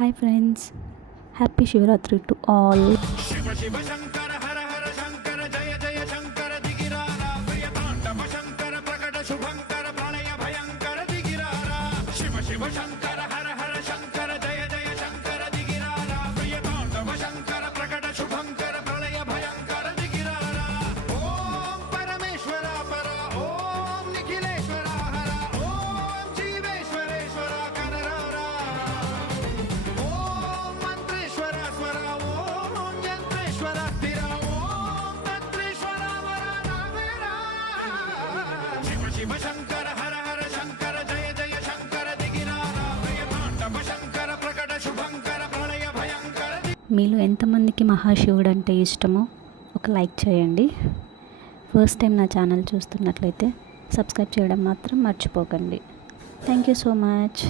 Hi friends, happy Shivaratri to all. Shiva Shiva Shankara Hara Hara Shankara జయ జయ శంకర దిగిరారా ప్రియ తాండవ శంకర ప్రకట శుభంకర ప్రళయ భయంకర దిగిరారా శివ శివ శంకర హర హర శంకర జయ జయ శంకర దిగిరారా ప్రియ తాండవ శంకర ప్రకట శుభంకర ప్రళయ భయంకర దిగిరారా ఓం పరమేశ్వర పర ఓం నిఖిలేశ్వర హర ఓం జీవేశ్వరేశ్వర కనరారా ఓం మంత్రేశ్వర స్వర ఓం యంత్రేశ్వర స్థిర ఓం తంత్రేశ్వర వర నావేరా శివ శివ శంకర హర హర శంకర జయ జయ శంకర దిగిరారా ప్రియ తాండవ శంకర ప్రకట శుభంకర ప్రళయ భయంకర మీలో ఎంతమందికి మహాశివుడు అంటే ఇష్టమో ఒక లైక్ చేయండి. ఫస్ట్ టైం నా ఛానల్ చూస్తున్నట్లయితే సబ్స్క్రైబ్ చేయడం మాత్రం మర్చిపోకండి. Thank you so much.